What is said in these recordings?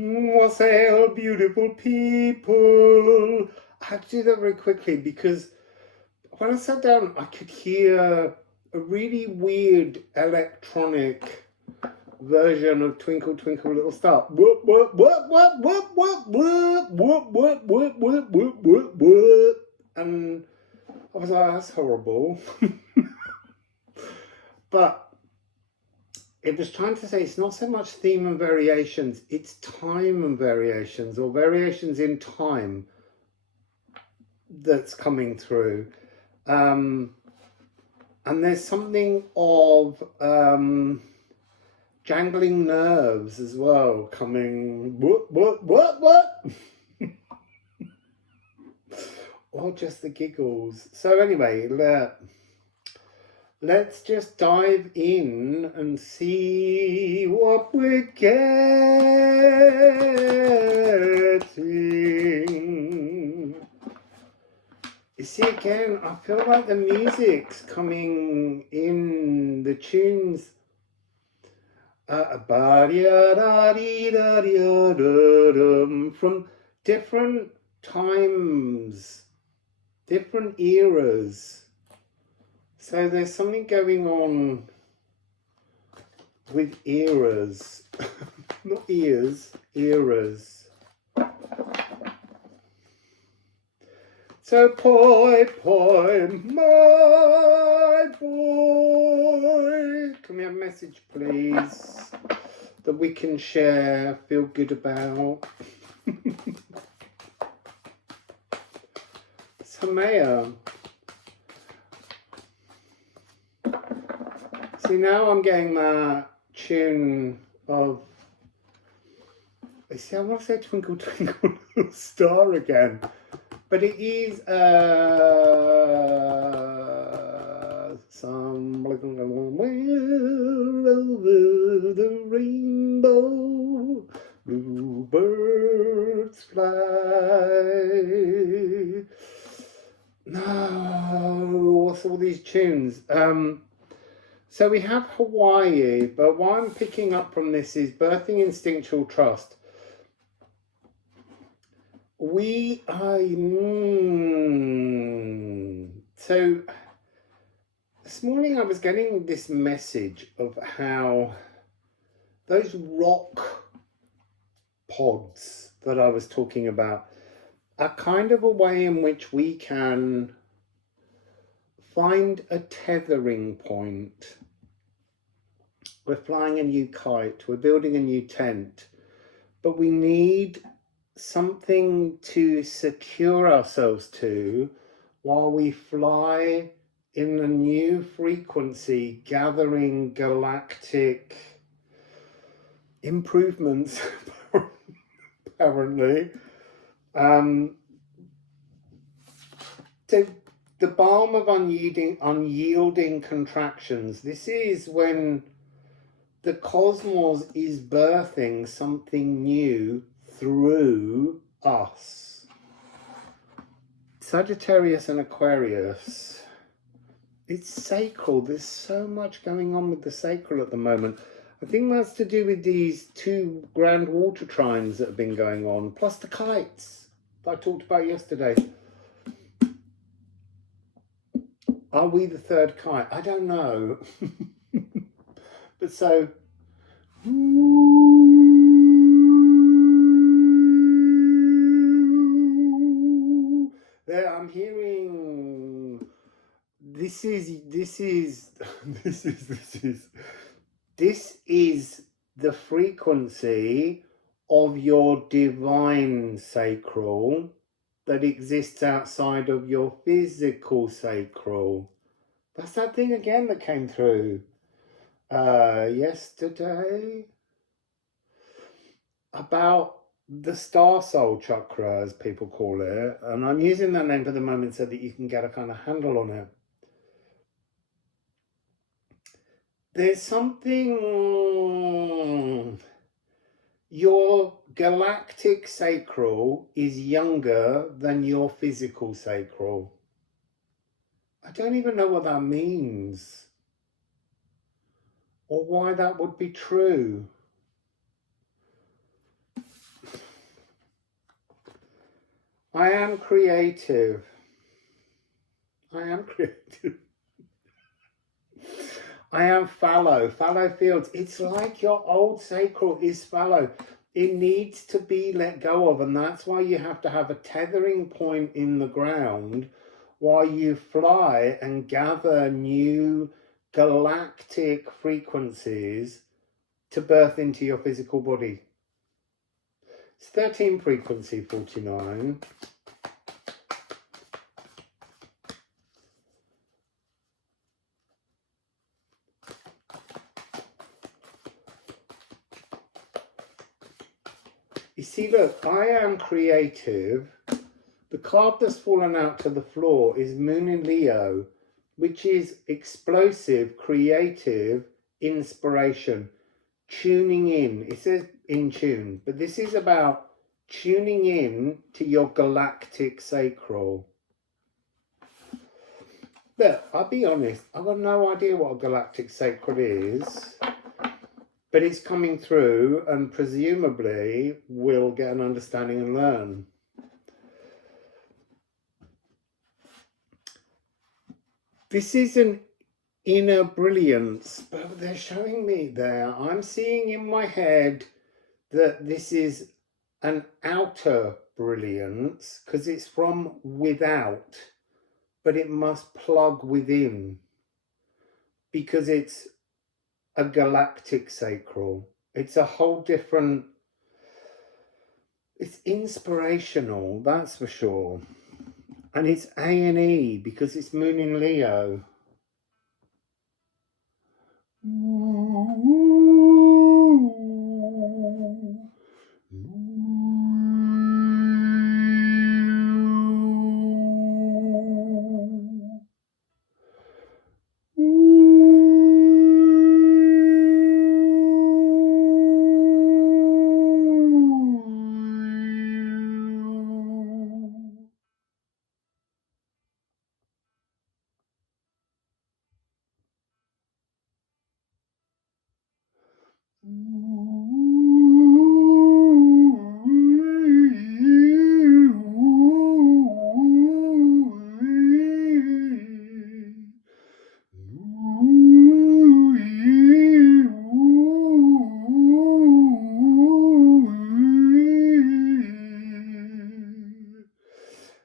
Wassail, beautiful people. I had to do that very quickly because when I sat down, I could hear a really weird electronic version of Twinkle Twinkle Little Star. Whoop, whoop, whoop, whoop, whoop, whoop, whoop, whoop, whoop, whoop, whoop, whoop, whoop, whoop. And I was like, that's horrible. But it was trying to say it's not so much theme and variations, it's time and variations, or variations in time that's coming through. And there's something of jangling nerves as well coming. What? Or just the giggles. So anyway, let's just dive in and see what we're getting. You see, again, I feel like the music's coming in, the tunes. From different times, different eras. So there's something going on with eras, not ears, eras. So poi, my boy. Can we have a message, please, that we can share, feel good about? Samaya. See, now I'm getting that tune of, see, I want to say Twinkle Twinkle Little Star again, but it is somewhere over the rainbow, bluebirds fly. No, what's all these tunes? So we have Hawaii, but what I'm picking up from this is birthing instinctual trust. We are... So this morning I was getting this message of how those rock pods that I was talking about are kind of a way in which we can find a tethering point. We're flying a new kite, we're building a new tent, but we need something to secure ourselves to while we fly in a new frequency, gathering galactic improvements, apparently. The balm of unyielding contractions. This is when the cosmos is birthing something new through us. Sagittarius and Aquarius. It's sacral. There's so much going on with the sacral at the moment. I think that's to do with these two grand water trines that have been going on, plus the kites that I talked about yesterday. Are we the third kite? I don't know. But so... There, I'm hearing... This is the frequency of your divine sacral that exists outside of your physical sacral. That's that thing again that came through yesterday about the star soul chakra, as people call it, and I'm using that name for the moment so that you can get a kind of handle on it. There's something... Your galactic sacral is younger than your physical sacral. I don't even know what that means, or why that would be true. I am creative. I am creative. I am fallow. Fallow fields. It's like your old sacral is fallow. It needs to be let go of, and that's why you have to have a tethering point in the ground while you fly and gather new galactic frequencies to birth into your physical body. It's 13 frequency 49. You see, look, I am creative. The card that's fallen out to the floor is Moon in Leo, which is explosive, creative, inspiration, tuning in. It says in tune, but this is about tuning in to your galactic sacral. Look, I'll be honest, I've got no idea what a galactic sacral is. But it's coming through, and presumably we'll get an understanding and learn. This is an inner brilliance, but they're showing me there. I'm seeing in my head that this is an outer brilliance because it's from without, but it must plug within because it's a galactic sacral. It's a whole different, it's inspirational, that's for sure. And it's A&E because it's Moon in Leo.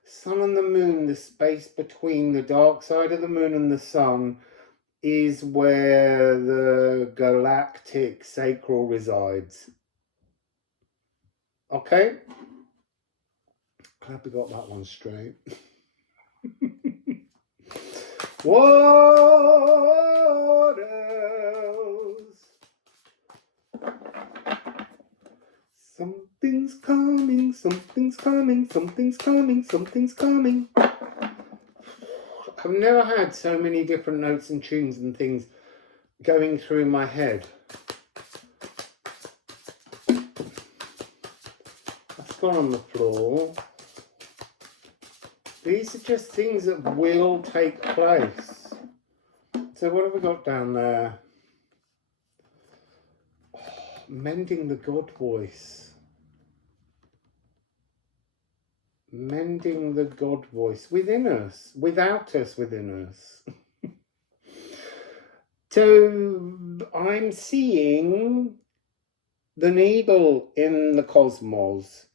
Sun and the moon, the space between the dark side of the moon and the sun, is where the galactic sacral resides. Okay? Glad we got that one straight. What else? Something's coming, something's coming, something's coming, something's coming. I've never had so many different notes and tunes and things going through my head. That's gone on the floor. These are just things that will take place. So what have we got down there? Oh, mending the God voice. Mending the God voice within us, without us, within us. So I'm seeing the needle in the cosmos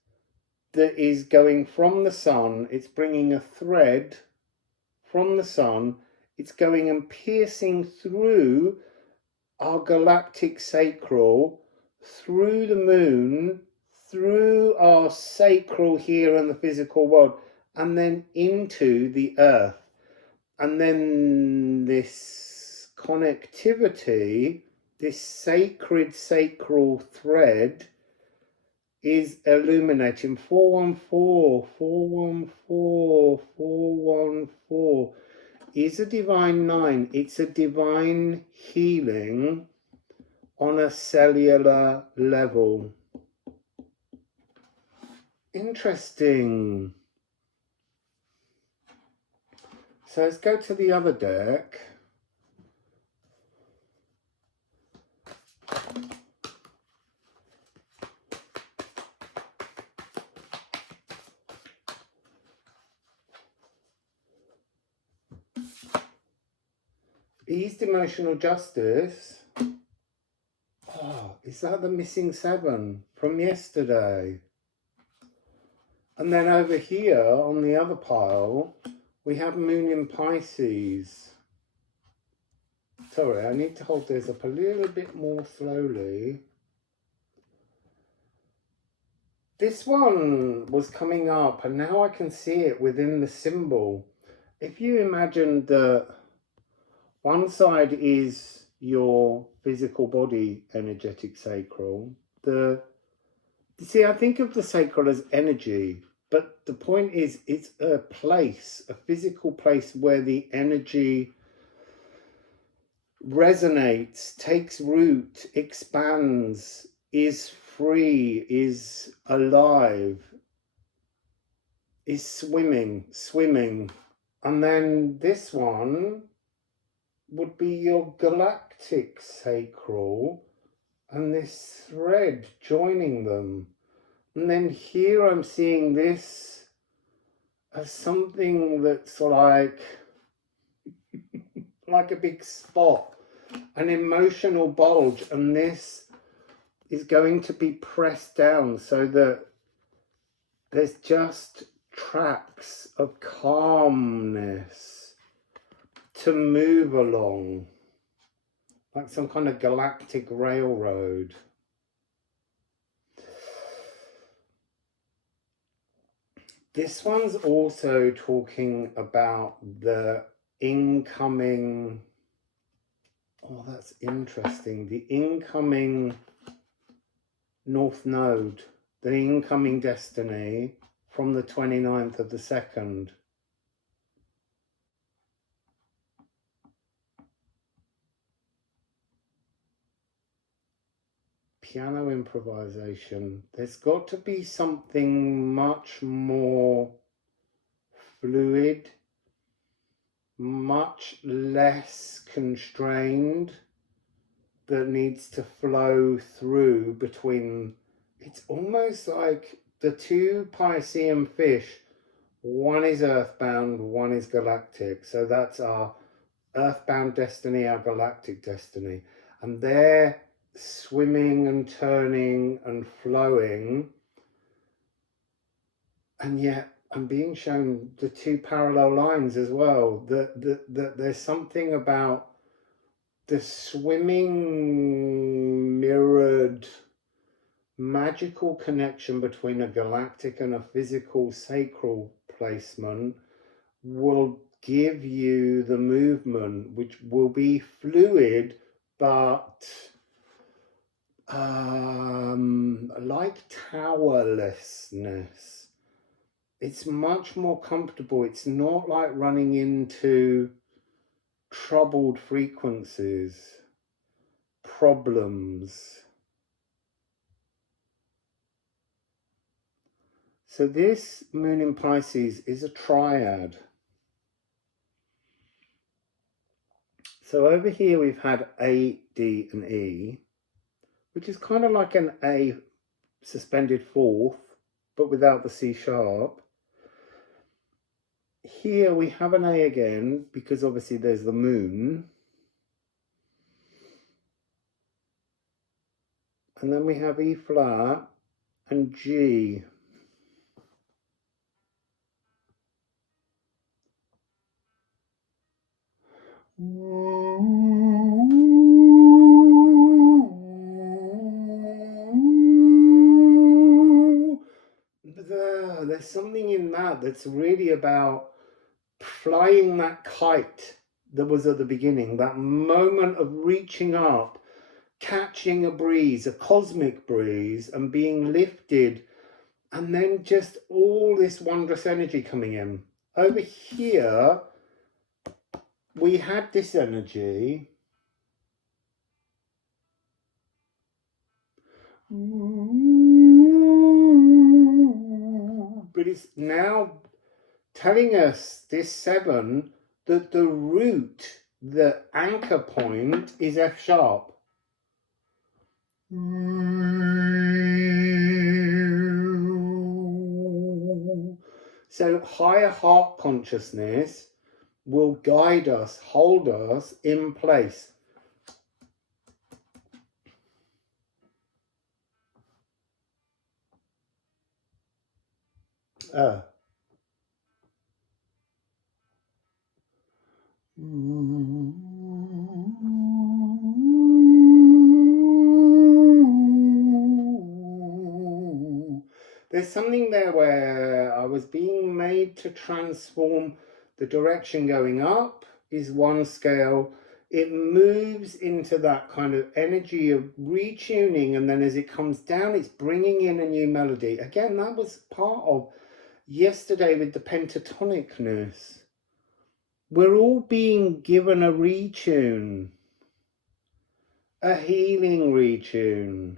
that is going from the sun. It's bringing a thread from the sun. It's going and piercing through our galactic sacral, through the moon, through our sacral here in the physical world, and then into the earth. And then this connectivity, this sacred sacral thread, is illuminating. 414, 414, 414 is a divine 9. It's a divine healing on a cellular level. Interesting. So let's go to the other deck. Eased emotional justice. Oh, is that the missing 7 from yesterday? And then over here on the other pile, we have Moon in Pisces. Sorry, I need to hold this up a little bit more slowly. This one was coming up and now I can see it within the symbol. If you imagine that one side is your physical body energetic sacral, see, I think of the sacral as energy, but the point is it's a place, a physical place where the energy resonates, takes root, expands, is free, is alive, is swimming. And then this one would be your galactic sacral and this thread joining them. And then here I'm seeing this as something that's like a big spot, an emotional bulge, and this is going to be pressed down so that there's just tracks of calmness to move along, like some kind of galactic railroad. This one's also talking about the incoming, oh, that's interesting, the incoming North Node, the incoming destiny from the 29th of the 2nd. Piano improvisation. There's got to be something much more fluid, much less constrained that needs to flow through between. It's almost like the two Piscean fish, one is earthbound, one is galactic. So that's our earthbound destiny, our galactic destiny. And they're swimming and turning and flowing. And yet I'm being shown the two parallel lines as well. That there's something about the swimming, mirrored, magical connection between a galactic and a physical sacral placement will give you the movement, which will be fluid, but like towerlessness. It's much more comfortable. It's not like running into troubled frequencies, problems. So this moon in Pisces is a triad. So over here we've had A, D and E, which is kind of like an A suspended fourth, but without the C sharp. Here we have an A again, because obviously there's the moon. And then we have E flat and G. There's something in that that's really about flying that kite that was at the beginning, that moment of reaching up, catching a breeze, a cosmic breeze, and being lifted, and then just all this wondrous energy coming in. Over here, we had this energy. But it's now telling us, this 7, that the root, the anchor point, is F sharp. So higher heart consciousness, will guide us, hold us in place. There's something there where I was being made to transform. The direction going up is one scale. It moves into that kind of energy of retuning, and then as it comes down, it's bringing in a new melody. Again, that was part of yesterday with the pentatonicness. We're all being given a retune, a healing retune.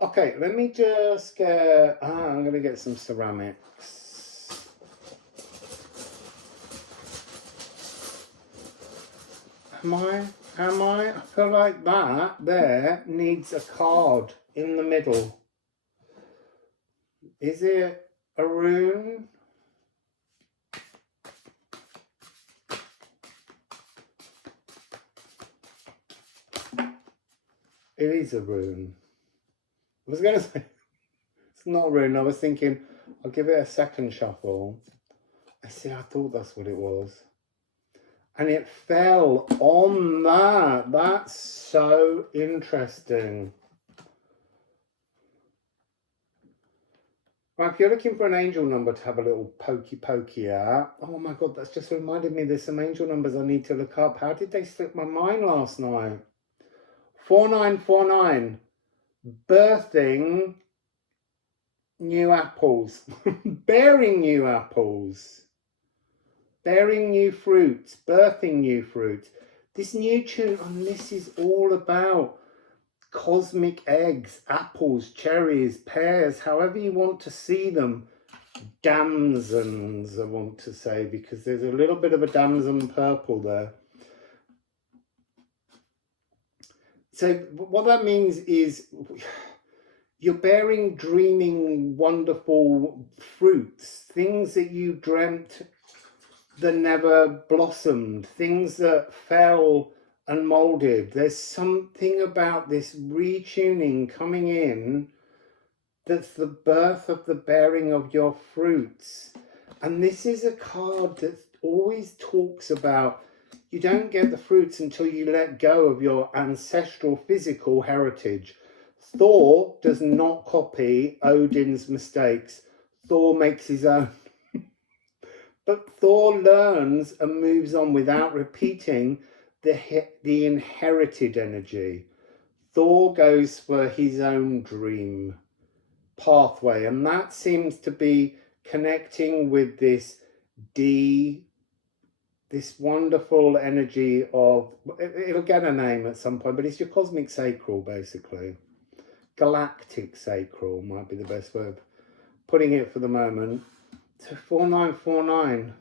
Okay, let me just get, I'm going to get some ceramics. Am I? I feel like that there needs a card in the middle. Is it a rune? It is a rune. I was going to say, it's not a rune. I was thinking, I'll give it a second shuffle. I see, I thought that's what it was. And it fell on that. That's so interesting. Right, if you're looking for an angel number to have a little pokey at, oh my God, that's just reminded me there's some angel numbers I need to look up. How did they slip my mind last night? 4949. Birthing new apples. Bearing new apples. Bearing new fruits. Birthing new fruits. This new tune, and this is all about cosmic eggs, apples, cherries, pears, however you want to see them. Damsons, I want to say, because there's a little bit of a damson purple there. So what that means is you're bearing dreaming wonderful fruits, things that you dreamt that never blossomed, things that fell and molded. There's something about this retuning coming in that's the birth of the bearing of your fruits. And this is a card that always talks about you don't get the fruits until you let go of your ancestral physical heritage. Thor does not copy Odin's mistakes. Thor makes his own. But Thor learns and moves on without repeating the inherited energy. Thor goes for his own dream pathway, and that seems to be connecting with this wonderful energy of, it'll get a name at some point, but it's your cosmic sacral, basically. Galactic Sacral might be the best way of putting it for the moment. So 4949.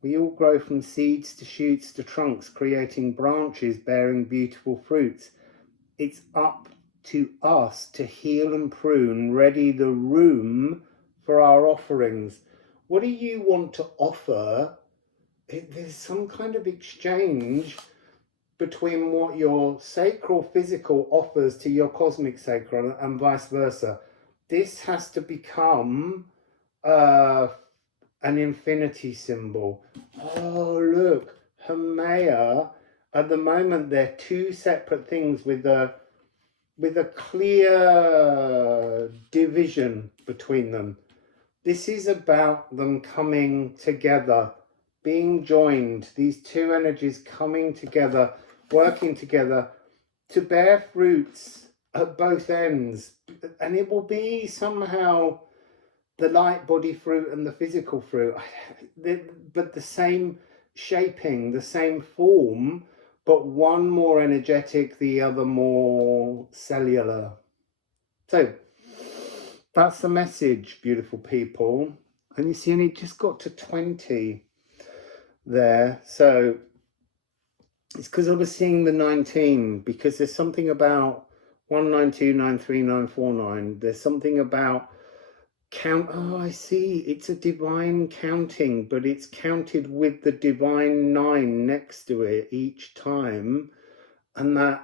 We all grow from seeds to shoots to trunks, creating branches bearing beautiful fruits. It's up to us to heal and prune, ready the room for our offerings. What do you want to offer? There's some kind of exchange between what your sacral physical offers to your cosmic sacral and vice versa. This has to become an infinity symbol. Oh, look, Hermea. At the moment, they're two separate things with a clear division between them. This is about them coming together, being joined, these two energies coming together, working together to bear fruits at both ends. And it will be somehow the light body fruit and the physical fruit, but the same shaping, the same form, but one more energetic, the other more cellular. So that's the message, beautiful people. And you see, and it just got to 20 there. So It's because I was seeing the 19, because there's something about 19293949. There's something about count. Oh, I see. It's a divine counting, but it's counted with the divine 9 next to it each time, and that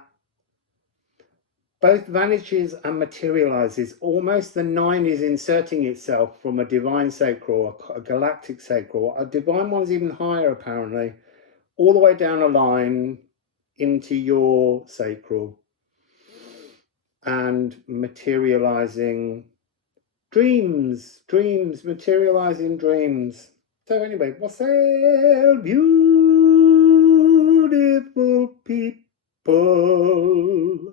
both vanishes and materializes. Almost the 9 is inserting itself from a divine sacral, a galactic sacral. A divine one's even higher, apparently, all the way down a line into your sacral and materializing dreams, materializing dreams. So anyway, Wassail, beautiful people.